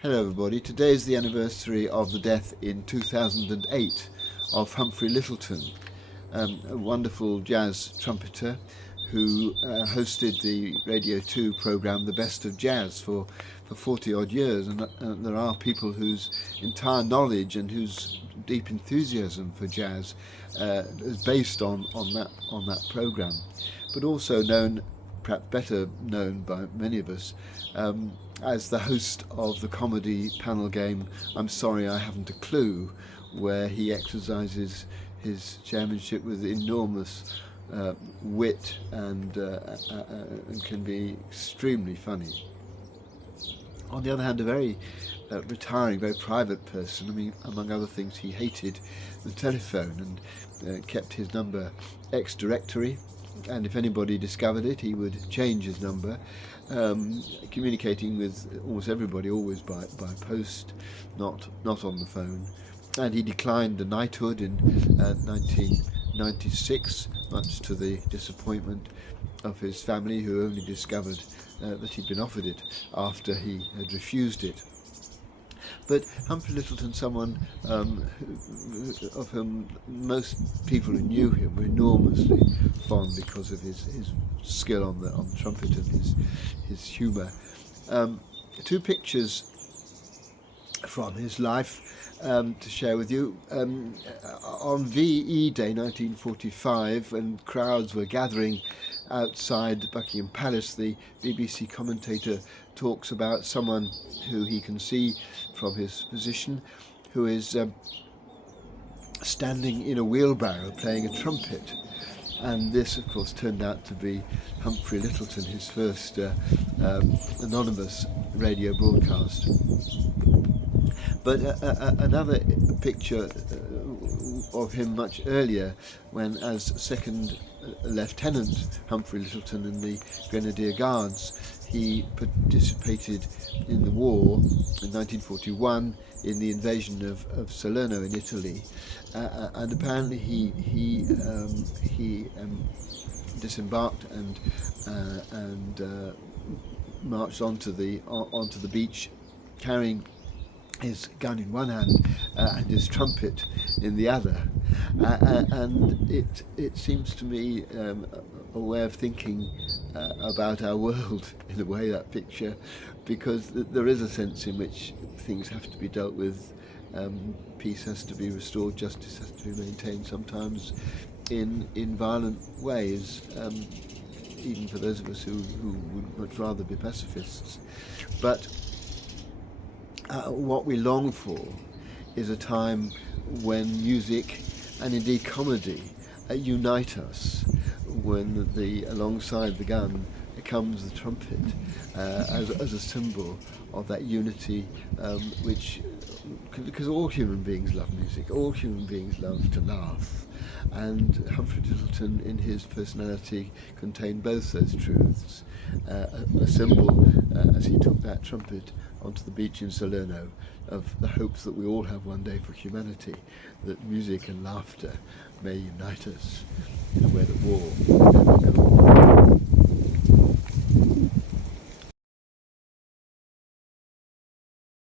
Hello everybody, today is the anniversary of the death in 2008 of Humphrey Lyttelton, a wonderful jazz trumpeter who hosted the Radio 2 programme The Best of Jazz for 40 odd years, and there are people whose entire knowledge and whose deep enthusiasm for jazz is based on that programme, but also known, perhaps better known by many of us, as the host of the comedy panel game I'm Sorry I Haven't a Clue, where he exercises his chairmanship with enormous wit and can be extremely funny. On the other hand, a very retiring, very private person. I mean, among other things, he hated the telephone and kept his number ex-directory, and if anybody discovered it, he would change his number, communicating with almost everybody always by post, not on the phone. And he declined a knighthood in 1996, much to the disappointment of his family, who only discovered that he'd been offered it after he had refused it. But Humphrey Lyttelton, someone of whom most people who knew him were enormously fond because of his skill on the trumpet and his humour. Two pictures from his life to share with you. On VE Day 1945, when crowds were gathering outside Buckingham Palace, the BBC commentator talks about someone who he can see from his position, who is standing in a wheelbarrow playing a trumpet. And this, of course, turned out to be Humphrey Lyttelton, his first anonymous radio broadcast. But another picture of him much earlier, when as second Lieutenant Humphrey Lyttelton in the Grenadier Guards, he participated in the war in 1941 in the invasion of Salerno in Italy, and apparently he disembarked and marched onto the beach, carrying his gun in one hand and his trumpet in the other, and it seems to me a way of thinking about our world in a way, that picture, because there is a sense in which things have to be dealt with, peace has to be restored, justice has to be maintained, sometimes in violent ways, even for those of us who would much rather be pacifists. But what we long for is a time when music and indeed comedy unite us, when alongside the gun comes the trumpet as a symbol of that unity, because all human beings love music, all human beings love to laugh, and Humphrey Lyttelton in his personality contained both those truths, a symbol, as he took that trumpet onto the beach in Salerno, of the hopes that we all have one day for humanity, that music and laughter may unite us in a way that war will never go.